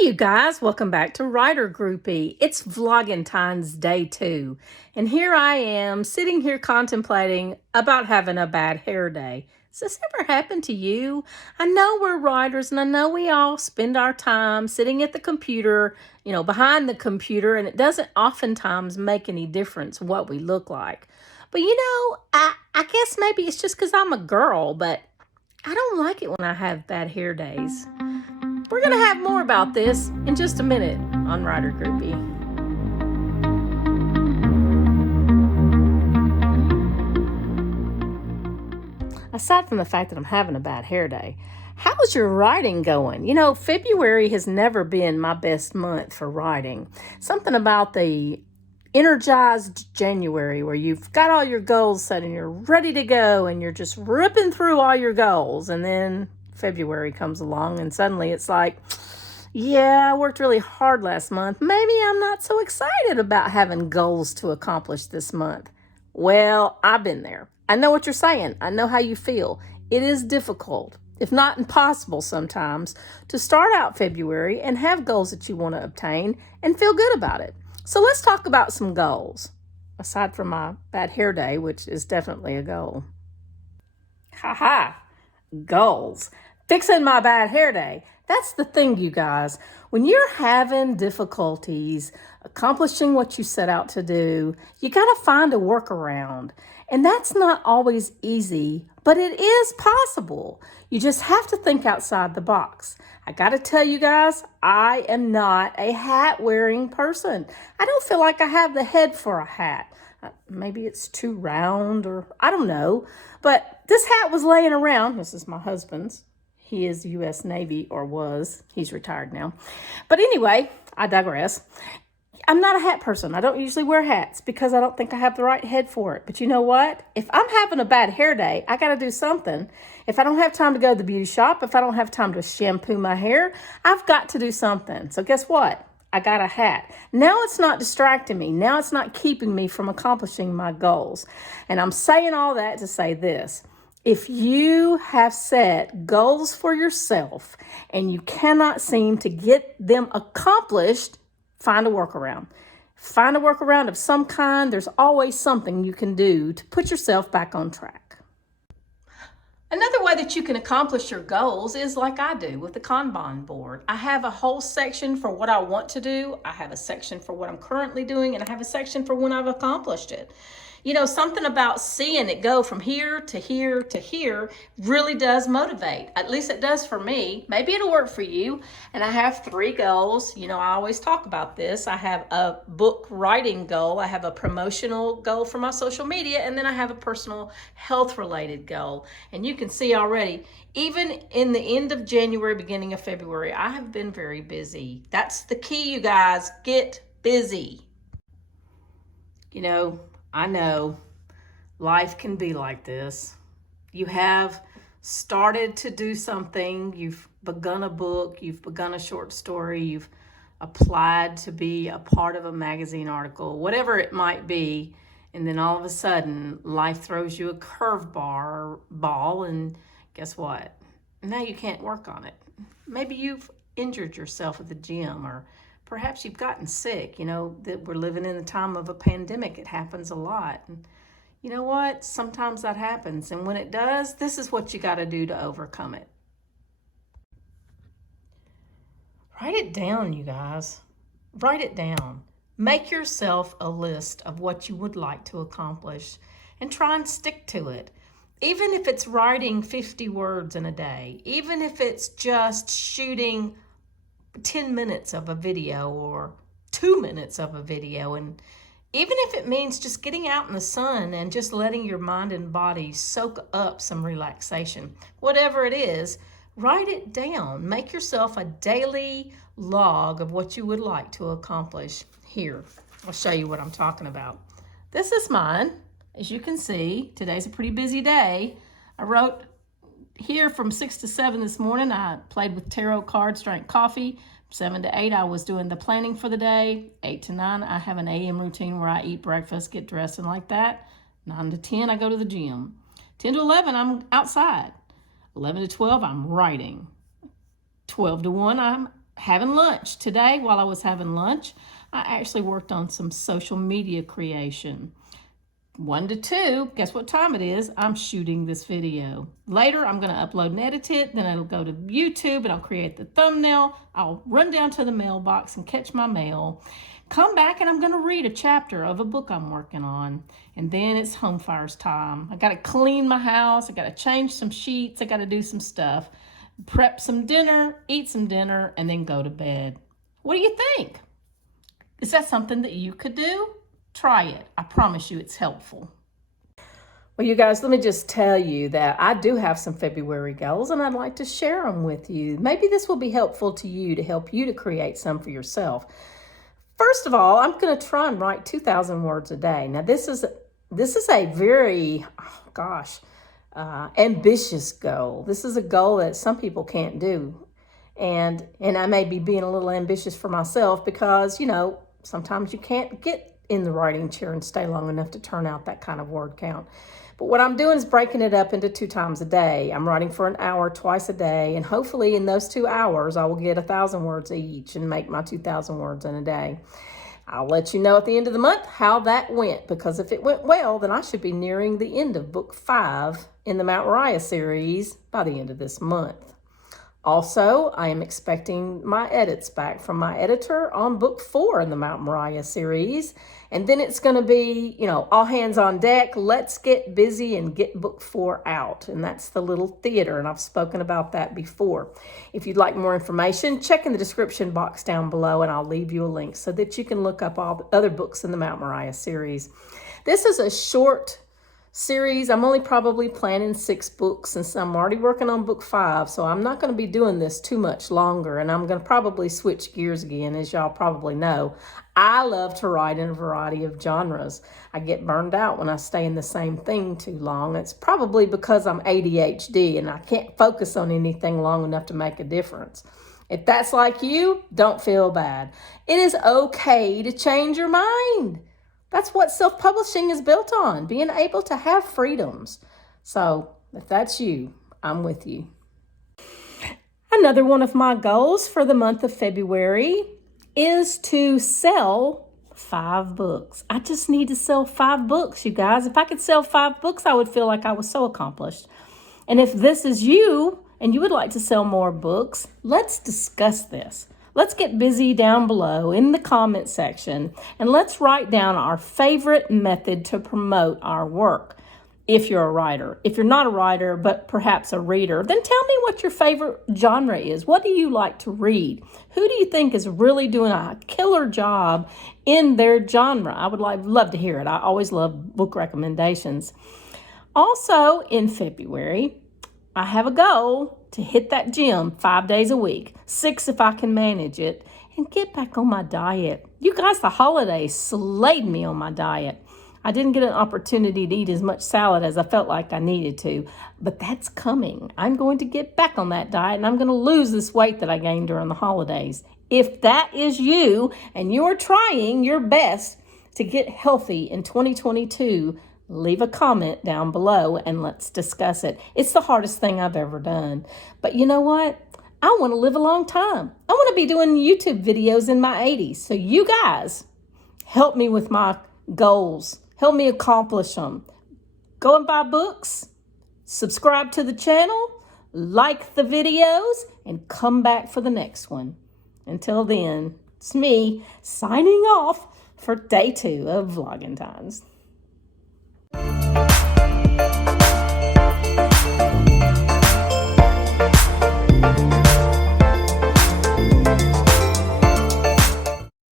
You guys, welcome back to Writer Groupie. It's Vlogintines Day 2, and here I am sitting here contemplating about having a bad hair day. Has this ever happened to you? I know we're writers, and I know we all spend our time sitting at the computer, behind the computer, and it doesn't oftentimes make any difference what we look like. But I guess maybe it's just because I'm a girl, but I don't like it when I have bad hair days. We're going to have more about this in just a minute on Writer Groupie. Aside from the fact that I'm having a bad hair day, how's your writing going? February has never been my best month for writing. Something about the energized January where you've got all your goals set and you're ready to go and you're just ripping through all your goals, and then February comes along and suddenly it's like, yeah, I worked really hard last month. Maybe I'm not so excited about having goals to accomplish this month. Well, I've been there. I know what you're saying. I know how you feel. It is difficult, if not impossible sometimes, to start out February and have goals that you want to obtain and feel good about it. So let's talk about some goals, aside from my bad hair day, which is definitely a goal. Goals. Fixing my bad hair day. That's the thing, you guys. When you're having difficulties accomplishing what you set out to do, you got to find a workaround. And that's not always easy, but it is possible. You just have to think outside the box. I got to tell you guys, I am not a hat-wearing person. I don't feel like I have the head for a hat. Maybe it's too round, or I don't know. But this hat was laying around. This is my husband's. He is U.S. Navy, or was. He's retired now. But anyway, I digress. I'm not a hat person. I don't usually wear hats because I don't think I have the right head for it. But you know what? If I'm having a bad hair day, I got to do something. If I don't have time to go to the beauty shop, if I don't have time to shampoo my hair, I've got to do something. So guess what? I got a hat. Now it's not distracting me. Now it's not keeping me from accomplishing my goals. And I'm saying all that to say this. If you have set goals for yourself and you cannot seem to get them accomplished, find a workaround. Find a workaround of some kind. There's always something you can do to put yourself back on track. Another way that you can accomplish your goals is like I do with the Kanban board. I have a whole section for what I want to do. I have a section for what I'm currently doing, and I have a section for when I've accomplished it. Something about seeing it go from here to here to here really does motivate. At least it does for me. Maybe it'll work for you. And I have 3 goals. I always talk about this. I have a book writing goal. I have a promotional goal for my social media. And then I have a personal health related goal. And you can see already, even in the end of January, beginning of February, I have been very busy. That's the key, you guys. Get busy. I know life can be like this. You have started to do something. You've begun a book. You've begun a short story. You've applied to be a part of a magazine article, whatever it might be. And then all of a sudden, life throws you a curveball, and guess what? Now you can't work on it. Maybe you've injured yourself at the gym, or perhaps you've gotten sick. That we're living in the time of a pandemic. It happens a lot. And you know what? Sometimes that happens. And when it does, this is what you got to do to overcome it. Write it down, you guys. Write it down. Make yourself a list of what you would like to accomplish and try and stick to it. Even if it's writing 50 words in a day, even if it's just shooting 10 minutes of a video or 2 minutes of a video, and even if it means just getting out in the sun and just letting your mind and body soak up some relaxation, whatever it is, write it down. Make yourself a daily log of what you would like to accomplish. Here, I'll show you what I'm talking about. This is mine. As you can see, today's a pretty busy day. I wrote here from 6 to 7 this morning. I played with tarot cards, drank coffee. 7 to 8, I was doing the planning for the day. 8 to 9, I have an AM routine where I eat breakfast, get dressed, and like that. 9 to 10, I go to the gym. 10 to 11, I'm outside. 11 to 12, I'm writing. 12 to 1, I'm having lunch. Today, while I was having lunch, I actually worked on some social media creation. 1 to 2, guess what time it is? I'm shooting this video. Later, I'm going to upload and edit it. Then it'll go to YouTube and I'll create the thumbnail. I'll run down to the mailbox and catch my mail. Come back and I'm going to read a chapter of a book I'm working on. And then it's home fires time. I got to clean my house. I got to change some sheets. I got to do some stuff. Prep some dinner, eat some dinner, and then go to bed. What do you think? Is that something that you could do? Try it. I promise you it's helpful. Well, you guys, let me just tell you that I do have some February goals and I'd like to share them with you. Maybe this will be helpful to you to help you to create some for yourself. First of all, I'm going to try and write 2,000 words a day. Now, this is a very, ambitious goal. This is a goal that some people can't do. And I may be being a little ambitious for myself because, sometimes you can't get in the writing chair and stay long enough to turn out that kind of word count. But what I'm doing is breaking it up into 2 times a day. I'm writing for an hour twice a day, and hopefully in those 2 hours, I will get 1,000 words each and make my 2,000 words in a day. I'll let you know at the end of the month how that went, because if it went well, then I should be nearing the end of book 5 in the Mount Moriah series by the end of this month. Also, I am expecting my edits back from my editor on book 4 in the Mount Moriah series. And then it's going to be, all hands on deck. Let's get busy and get book 4 out. And that's the little theater. And I've spoken about that before. If you'd like more information, check in the description box down below and I'll leave you a link so that you can look up all the other books in the Mount Moriah series. This is a short series. I'm only probably planning 6 books, and so I'm already working on book 5, so I'm not going to be doing this too much longer, and I'm going to probably switch gears again. As y'all probably know, I love to write in a variety of genres. I get burned out when I stay in the same thing too long. It's probably because I'm ADHD and I can't focus on anything long enough to make a difference. If that's like you, don't feel bad. It is okay to change your mind. That's what self-publishing is built on, being able to have freedoms. So if that's you, I'm with you. Another one of my goals for the month of February is to sell 5 books. I just need to sell 5 books, you guys. If I could sell 5 books, I would feel like I was so accomplished. And if this is you and you would like to sell more books, let's discuss this. Let's get busy down below in the comment section and let's write down our favorite method to promote our work. If you're a writer, if you're not a writer, but perhaps a reader, then tell me what your favorite genre is. What do you like to read? Who do you think is really doing a killer job in their genre? I would love to hear it. I always love book recommendations. Also in February, I have a goal to hit that gym 5 days a week, 6 if I can manage it, and get back on my diet. You guys, the holidays slayed me on my diet. I didn't get an opportunity to eat as much salad as I felt like I needed to, but that's coming. I'm going to get back on that diet and I'm going to lose this weight that I gained during the holidays. If that is you and you're trying your best to get healthy in 2022, leave a comment down below and let's discuss it. It's the hardest thing I've ever done. But you know what? I want to live a long time. I want to be doing YouTube videos in my 80s. So you guys, help me with my goals. Help me accomplish them. Go and buy books, subscribe to the channel, like the videos, and come back for the next one. Until then, it's me signing off for day 2 of Vlogintines.